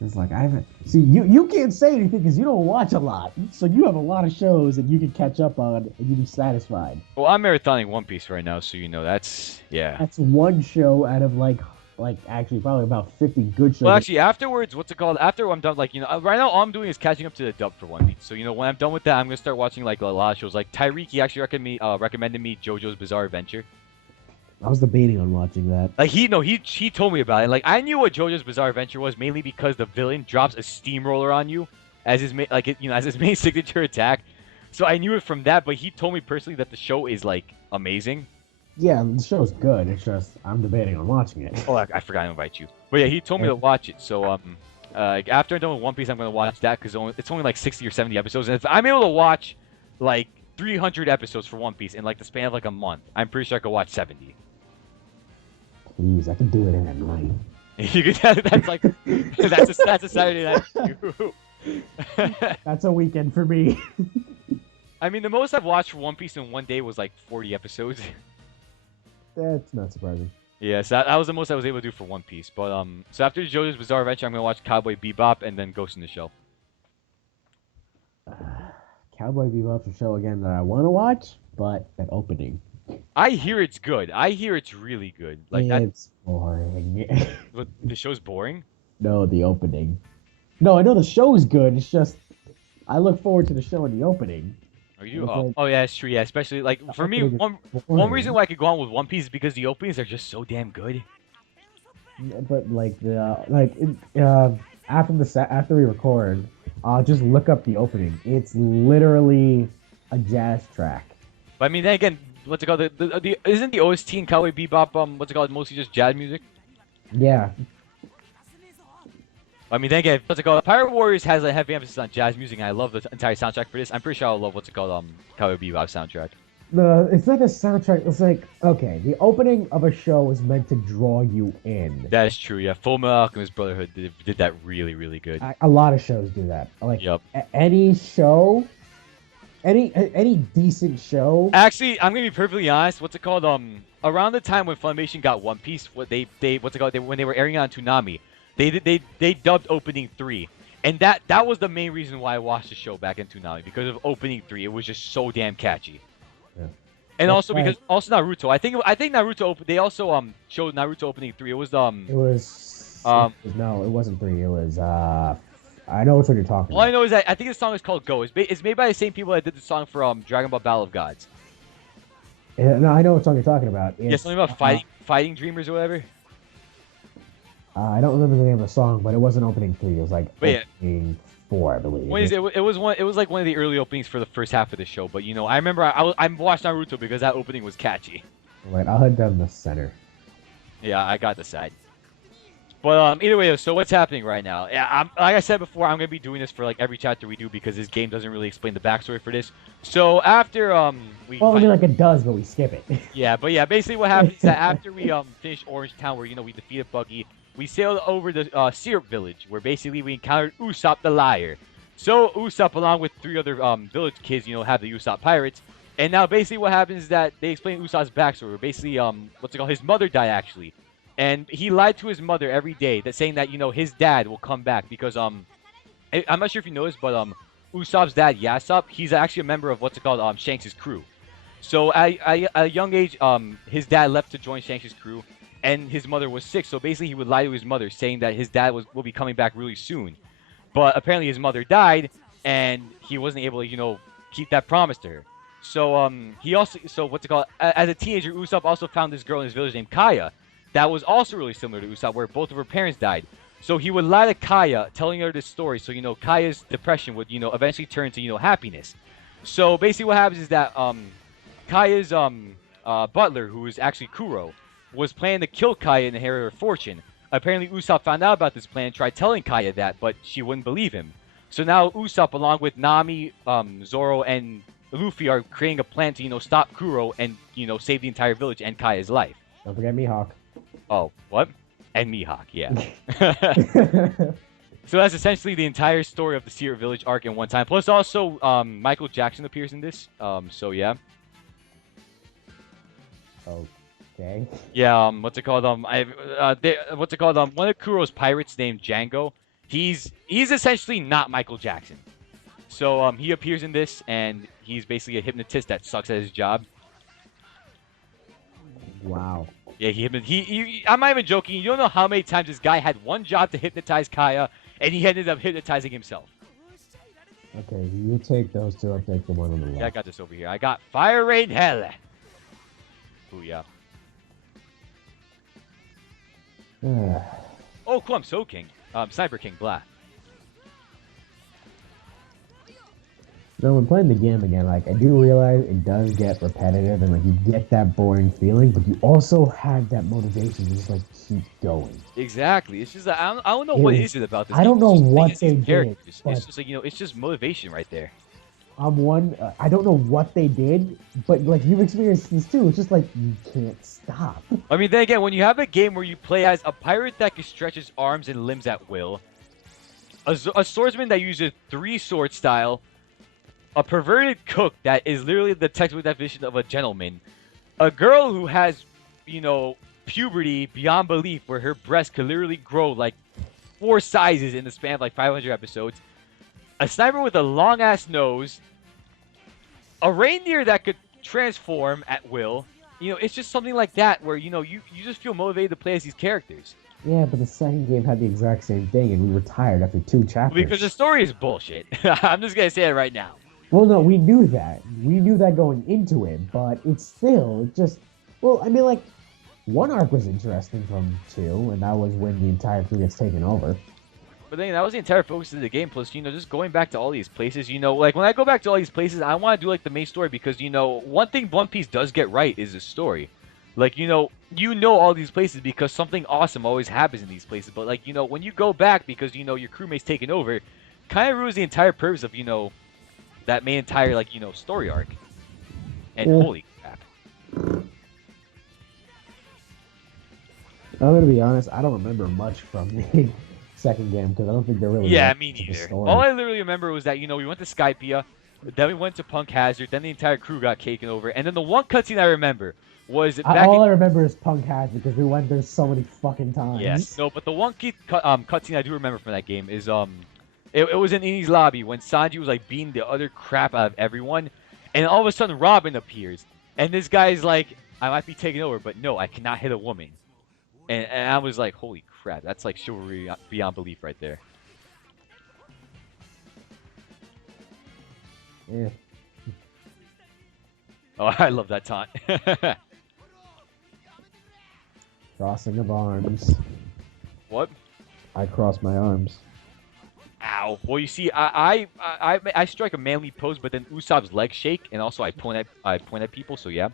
It's like I haven't. See, you can't say anything because you don't watch a lot. So you have a lot of shows that you can catch up on, and you be satisfied. Well, I'm marathoning One Piece right now, so that's yeah. That's one show out of like actually probably about 50 good Well, shows. actually, afterwards, what's it called? After I'm done, like right now all I'm doing is catching up to the dub for One Piece. So when I'm done with that, I'm gonna start watching like a lot of shows. Like Tyreek, he actually recommended me JoJo's Bizarre Adventure. I was debating on watching that. Like he told me about it. Like I knew what JoJo's Bizarre Adventure was mainly because the villain drops a steamroller on you as his main as his main signature attack. So I knew it from that. But he told me personally that the show is like amazing. Yeah, the show's good. It's just I'm debating on watching it. Oh, I forgot to invite you. But yeah, he told me to watch it. So after I'm done with One Piece, I'm gonna watch that because it's only like 60 or 70 episodes. And if I'm able to watch like 300 episodes for One Piece in like the span of like a month, I'm pretty sure I could watch 70. Please, I can do it in a night. You could that's like that's a Saturday night for you. That's a weekend for me. I mean, the most I've watched for One Piece in one day was like 40 episodes. That's not surprising. Yeah, so that was the most I was able to do for One Piece. But so after JoJo's Bizarre Adventure, I'm gonna watch Cowboy Bebop and then Ghost in the Shell. Cowboy Bebop's a show again that I want to watch, but that opening. I hear it's good. I hear it's really good. Like that. It's boring. But the show's boring. No, the opening. No, I know the show is good. It's just I look forward to the show in the opening. Are you? It's Oh, like, oh yeah, it's true. Yeah, especially like the for me, opening is one reason boring. why I could go on with One Piece is because the openings are just so damn good. But like after after we record, just look up the opening. It's literally a jazz track. But I mean, then again, what's it called? Isn't the OST in Cowboy Bebop what's it called? Mostly just jazz music. Yeah, I mean, then again, what's it called? Pirate Warriors has a heavy emphasis on jazz music, and I love the entire soundtrack for this. I'm pretty sure I'll love what's it called? Cowboy Bebop soundtrack. it's not a soundtrack. It's like okay, the opening of a show is meant to draw you in. That is true. Yeah, Full Metal Alchemist Brotherhood did that really, really good. A lot of shows do that. Like Yep. any show, any decent show. Actually, I'm gonna be perfectly honest. What's it called? Around the time when Funimation got One Piece, what they what's it called? When they were airing it on Toonami, they dubbed opening 3, and that was the main reason why I watched the show back in Toonami because of opening 3. It was just so damn catchy. Yeah. And That's also right. because also Naruto. I think Naruto they also showed Naruto opening 3. It was It was um no, it wasn't three. It was I know which one you're talking all I about. know is that I think the song is called Go. It's made by the same people that did the song for Dragon Ball Battle of Gods. No, I know what song you're talking about. Yeah, It's something about fighting dreamers or whatever. I don't remember the name of the song, but it wasn't opening three. It was like But yeah, opening four, I believe. when is it? It was one. It was like one of the early openings for the first half of the show. But I remember I watched Naruto because that opening was catchy. Wait, I'll head down the center. Yeah, I got the side. But either way, so what's happening right now? Yeah, like I said before, I'm gonna be doing this for like every chapter we do because this game doesn't really explain the backstory for this. So after we Well, I mean, like it does, but we skip it. yeah, but yeah, basically what happens is that after we finish Orange Town, where we defeated Buggy, we sailed over the Syrup Village, where basically we encountered Usopp the Liar. So Usopp, along with 3 other village kids, have the Usopp Pirates. And now basically what happens is that they explain Usopp's backstory. Where basically, what's it called? His mother died actually, and he lied to his mother every day, that saying that his dad will come back because I'm not sure if you know this, but Usopp's dad Yasop, he's actually a member of what's it called Shanks' crew. So at a young age, his dad left to join Shanks' crew, and his mother was sick. So basically, he would lie to his mother, saying that his dad will be coming back really soon. But apparently, his mother died, and he wasn't able to, keep that promise to her. So he also what's it called? As a teenager, Usopp also found this girl in his village named Kaya, that was also really similar to Usopp, where both of her parents died. So he would lie to Kaya, telling her this story. So Kaya's depression would eventually turn to happiness. So basically, what happens is that Kaya's butler, who is actually Kuro, was planning to kill Kaya and inherit her fortune. Apparently, Usopp found out about this plan and tried telling Kaya that, but she wouldn't believe him. So now Usopp, along with Nami, Zoro, and Luffy, are creating a plan to stop Kuro and save the entire village and Kaya's life. Don't forget Mihawk. Oh, what? And Mihawk, yeah. So that's essentially the entire story of the Secret Village arc in one time. Plus, also, Michael Jackson appears in this. So yeah. Okay. Yeah, what's it called? What's it called? One of Kuro's pirates named Django. He's essentially not Michael Jackson. So he appears in this, and he's basically a hypnotist that sucks at his job. Wow. Yeah, I'm not even joking. You don't know how many times this guy had one job to hypnotize Kaya, and he ended up hypnotizing himself. Okay, you take those two. I'll take the one on the left. Yeah, I got this over here. I got Fire Rain Hell. Booyah. Oh, cool. I'm So King. Sniper King, blah. No, when playing the game again, like, I do realize it does get repetitive and, like, you get that boring feeling, but you also have that motivation to just, like, keep going. Exactly. It's just, I don't know what is it about this. I don't know It's just what they these did. characters. It's just like, it's just motivation right there. I don't know what they did, but, like, you've experienced this too. It's just like, you can't stop. I mean, then again, when you have a game where you play as a pirate that can stretch his arms and limbs at will, a swordsman that uses 3-sword style, a perverted cook that is literally the textbook definition of a gentleman, a girl who has, puberty beyond belief where her breasts could literally grow like 4 sizes in the span of like 500 episodes, a sniper with a long-ass nose, a reindeer that could transform at will. It's just something like that where, you just feel motivated to play as these characters. Yeah, but the second game had the exact same thing, and we were tired after 2 chapters. Because the story is bullshit. I'm just going to say it right now. Well, no, we knew that. We knew that going into it, but it just... Well, I mean, like, one arc was interesting from 2, and that was when the entire crew gets taken over. But then that was the entire focus of the game. Plus, just going back to all these places, like when I go back to all these places, I want to do like the main story because, one thing One Piece does get right is the story. Like, all these places because something awesome always happens in these places. But like, when you go back because, your crewmate's taken over, kind of ruins the entire purpose of, that main entire, like, story arc. And holy crap. I'm gonna be honest, I don't remember much from the second game because I don't think they're really... Yeah, me neither. All I literally remember was that, we went to Skypiea, then we went to Punk Hazard, then the entire crew got taken over, and then the one cutscene I remember was... all I remember is Punk Hazard because we went there so many fucking times. Yes. No, but the one cutscene I do remember from that game is, it was in Ini's lobby when Sanji was, like, beating the other crap out of everyone, and all of a sudden Robin appears, and this guy's like, I might be taken over, but no, I cannot hit a woman. And I was like, holy crap, that's like chivalry beyond belief right there. Yeah. Oh, I love that taunt. Crossing of arms. What? I cross my arms. Ow. Well, you see, I strike a manly pose, but then Usopp's legs shake, and also I point at people, so yeah.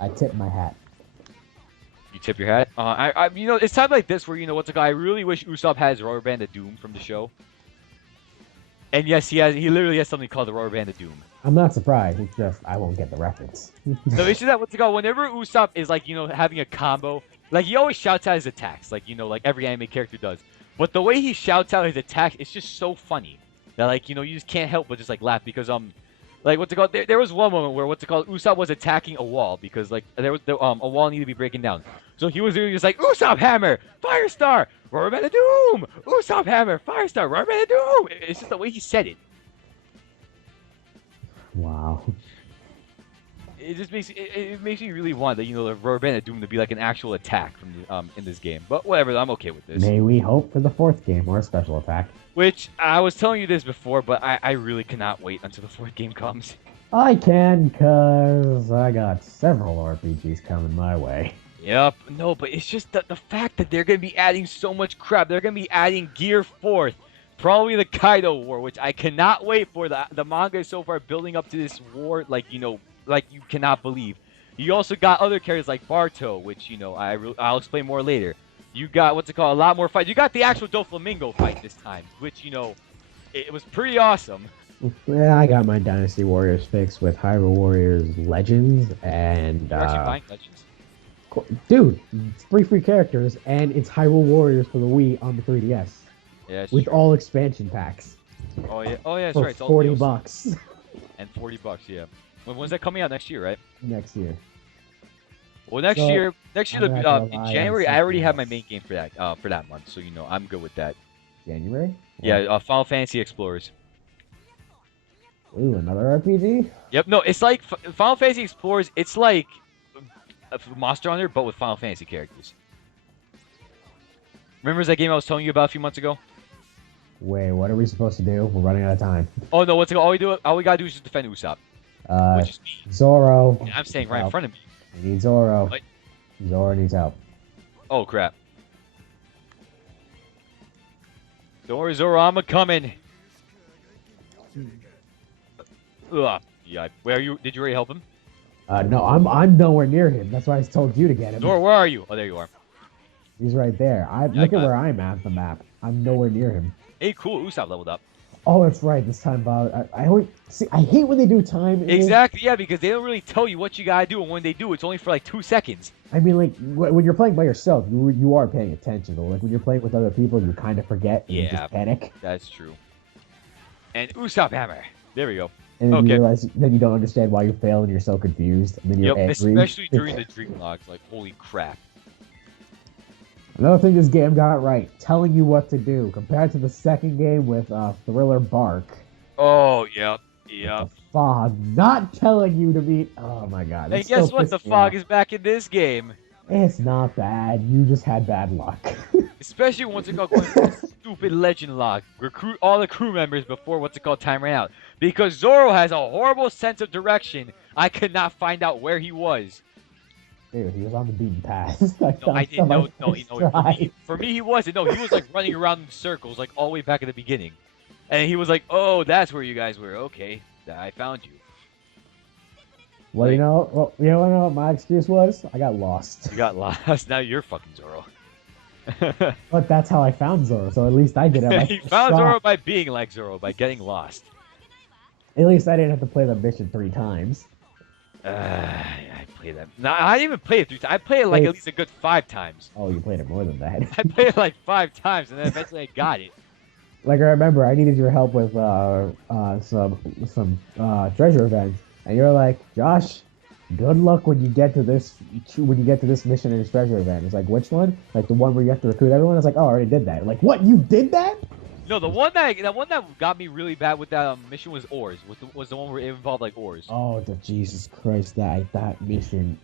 I tip my hat. You tip your hat? It's time like this where, I really wish Usopp has Rubber Band of Doom from the show. And yes, he literally has something called the Rubber Band of Doom. I'm not surprised. It's just I won't get the reference. No, it's just that whenever Usopp is like, having a combo, like he always shouts out his attacks, like, like every anime character does. But the way he shouts out his attacks, it's just so funny that like, you just can't help but just like laugh because like there was one moment where Usopp was attacking a wall because like there was a wall needed to be breaking down. So he was literally just like, Usopp Hammer, Firestar, Rubber Band of Doom, Usopp Hammer, Firestar, Rubber Band of Doom. It's just the way he said it. Wow. It just makes me really want the Rubber Band of Doom to be like an actual attack from in this game. But whatever, I'm okay with this. May we hope for the 4th game or a special attack. Which I was telling you this before, but I really cannot wait until the 4th game comes. I can, cause I got several RPGs coming my way. Yep. No, but it's just the fact that they're going to be adding so much crap. They're going to be adding Gear 4th. Probably the Kaido War, which I cannot wait for. The manga is so far building up to this war, like you cannot believe. You also got other characters like Barto, which, I'll explain more later. You got, a lot more fights. You got the actual Doflamingo fight this time, which, it was pretty awesome. Yeah, I got my Dynasty Warriors fix with Hyrule Warriors Legends and... You're actually buying Legends? Dude, it's 3 free characters, and it's Hyrule Warriors for the Wii on the 3DS. Yeah, with true. all expansion packs. Oh yeah, that's for right. It's all $40. And $40, yeah. When's that coming out next year, right? Next year. Well, next year, I'm not gonna in lie, January, I'm I already have my yes. main game for that month, so I'm good with that. January? Yeah, Final Fantasy Explorers. Ooh, another RPG? Yep. No, it's like Final Fantasy Explorers. It's like Monster Hunter, but with Final Fantasy characters. Remember that game I was telling you about a few months ago? Wait, what are we supposed to do? We're running out of time. Oh no, what's it called? All we gotta do is just defend Usopp, which is me. Zoro. Yeah, I'm saying right in front of me. We need Zoro. What? Zoro needs help. Oh crap. Don't worry, Zoro, I'm a coming. Ugh. Yeah. Where are you? Did you already help him? No, I'm nowhere near him. That's why I told you to get him. Zoro, where are you? Oh, there you are. He's right there. Look at where I'm at the map. I'm nowhere near him. Hey, cool. Usopp leveled up. Oh, that's right. This time, Bob. I always see. I hate when they do time. Exactly. Yeah, because they don't really tell you what you gotta do, and when they do, it's only for like 2 seconds. I mean, like when you're playing by yourself, you are paying attention. But like when you're playing with other people, you kind of forget. And you just panic. That's true. And Usopp Hammer. There we go. And then you realize then you don't understand why you fail and you're so confused. And then you're angry. Especially during the dream logs. Like, holy crap. Another thing this game got right, telling you what to do, compared to the second game with Thriller Bark. Oh, yep. Yep. The fog not telling you to meet. Oh my god. And guess what? The fog is back in this game. It's not bad. You just had bad luck. Especially once it got going for the stupid legend log. Recruit all the crew members before time ran out. Because Zoro has a horrible sense of direction. I could not find out where he was. Dude, he was on the beaten path. I didn't know. No, for me, he wasn't. No, he was like running around in circles, like all the way back at the beginning. And he was like, "Oh, that's where you guys were. Okay, I found you." Well, you know what my excuse was? I got lost. You got lost. Now you're fucking Zoro. But that's how I found Zoro. So at least I did it. He found Zoro by being like Zoro, by getting lost. At least I didn't have to play the mission 3 times. I played that. No, I didn't even play it 3 times. I played it like at least a good 5 times. Oh, you played it more than that. I played it like 5 times, and then eventually I got it. Like I remember, I needed your help with some treasure events, and you're like, Josh, good luck when you get to this mission in this treasure event. It's like, which one? Like the one where you have to recruit everyone? It's like, oh, I already did that. Like, what? You did that? No, the one that got me really bad with that mission was Oars. Was the one where it involved like Oars. Oh, Jesus Christ! That mission.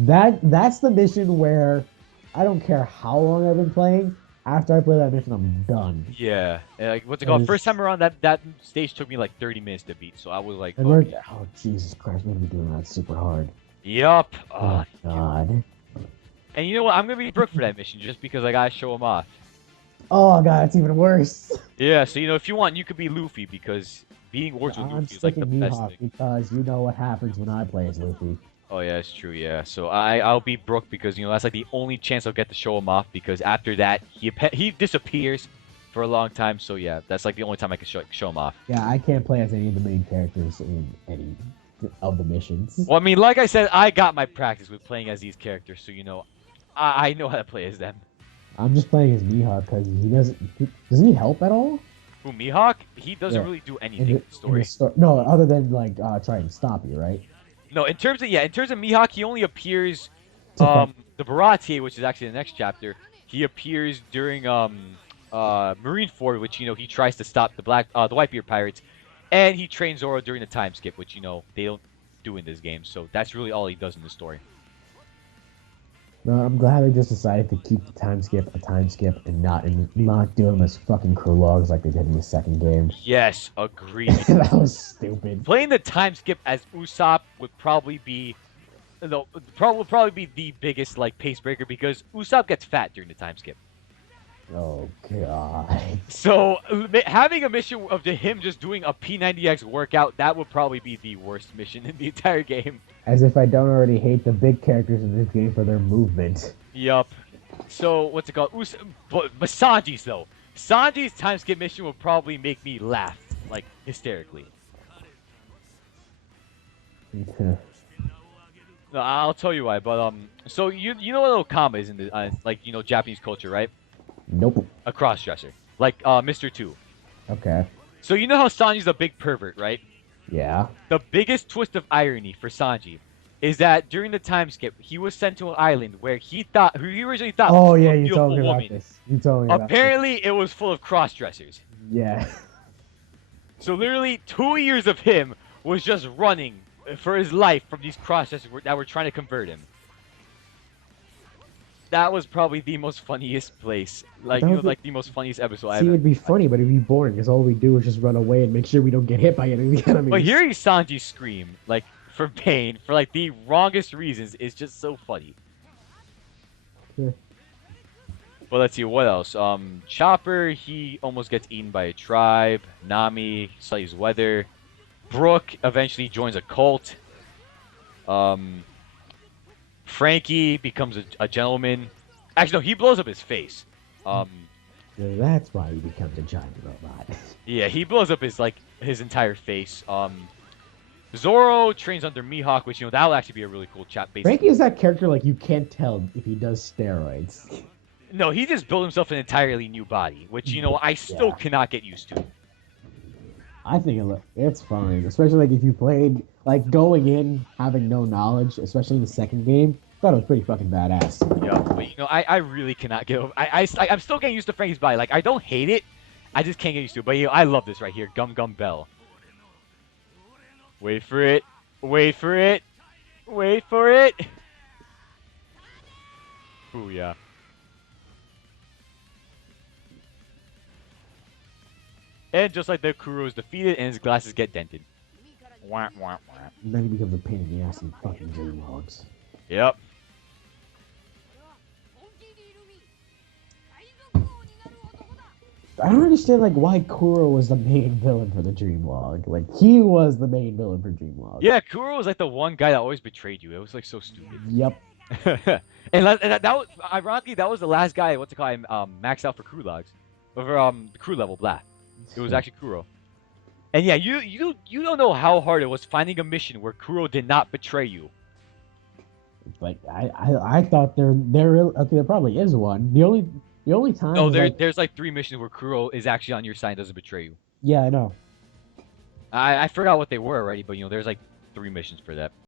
That's the mission where I don't care how long I've been playing. After I play that mission, I'm done. Yeah, like what's it called? First time around, that stage took me like 30 minutes to beat. So I was like, oh Jesus Christ, we're gonna be doing that super hard. Yup. Oh God. And you know what? I'm gonna be Brook for that mission just because I gotta show him off. Oh God, it's even worse. Yeah, so if you want, you could be Luffy because beating Oars with Luffy is like the best thing. Because you know what happens when I play as Luffy. Oh yeah, it's true. Yeah, so I'll be Brook because that's like the only chance I'll get to show him off because after that he disappears for a long time. So yeah, that's like the only time I can show him off. Yeah, I can't play as any of the main characters in any of the missions. Well, I mean, like I said, I got my practice with playing as these characters, so I know how to play as them. I'm just playing as Mihawk because doesn't he help at all? Who, Mihawk? He doesn't really do anything in the story. No, other than like trying to stop you, right? No, in terms of Mihawk, he only appears the Baratie, which is actually the next chapter. He appears during Marineford, which he tries to stop the Whitebeard pirates, and he trains Zoro during the time skip, which they don't do in this game. So that's really all he does in the story. No, I'm glad they just decided to keep the time skip a time skip and not do them as fucking crew logs like they did in the second game. Yes, agreed. That was stupid. Playing the time skip as Usopp would probably be the biggest pace breaker because Usopp gets fat during the time skip. Oh God. So having a mission of him just doing a P90X workout, that would probably be the worst mission in the entire game. As if I don't already hate the big characters in this game for their movement. Yup. So what's it called? But Sanji's though. Sanji's time skip mission will probably make me laugh hysterically. No, I'll tell you why. But so you know what Okama is in the Japanese culture, right? Nope. A crossdresser, like Mr. 2. Okay. So you know how Sanji's a big pervert, right? Yeah. The biggest twist of irony for Sanji is that during the time skip, he was sent to an island where who he originally thought was Oh full yeah, of you told beautiful me about women. this. You told me about this. Apparently, it was full of cross-dressers. Yeah. So literally, 2 years of him was just running for his life from these cross-dressers that were trying to convert him. That was probably the most funniest place, like That would be, like the most funniest episode see, I've ever. it'd be funny, but it'd be boring because all we do is just run away and make sure we don't get hit by any of the But enemies. hearing Sanji scream like for pain for like the wrongest reasons is just so funny. Yeah. But let's see what else. Chopper, he almost gets eaten by a tribe. Nami studies weather. Brook eventually joins a cult. Frankie becomes a gentleman. Actually, no, he blows up his face. So that's why he becomes a giant robot. Yeah, he blows up his entire face. Zoro trains under Mihawk, which that'll actually be a really cool chat. Basically, Frankie is that character like you can't tell if he does steroids. no, he just built himself an entirely new body, which I still Yeah. cannot get used to. I think it's fine, especially like if you played like going in having no knowledge, especially in the second game. Thought it was pretty fucking badass. Yeah, but I really cannot get over. I'm still getting used to Frankie's body. Like I don't hate it, I just can't get used to it. But I love this right here, Gum Gum Bell. Wait for it. Wait for it. Wait for it. Ooh yeah. And just like that, Kuro is defeated and his glasses get dented. Wah, wah, wah. And then he becomes a pain in the ass in fucking dream logs. Yep. I don't understand like why Kuro was the main villain for the dream log. Like he was the main villain for dream log. Yeah, Kuro was like the one guy that always betrayed you. It was like so stupid. Yep. And that was ironically that was the last guy. What's it called? Maxed out for crew logs, or for the crew level. Blah. It was actually Kuro. And yeah, you don't know how hard it was finding a mission where Kuro did not betray you. Like I thought there probably is one. The only time No, is, like, there's like 3 missions where Kuro is actually on your side and doesn't betray you. yeah, I know. I forgot what they were already, but there's like 3 missions for that.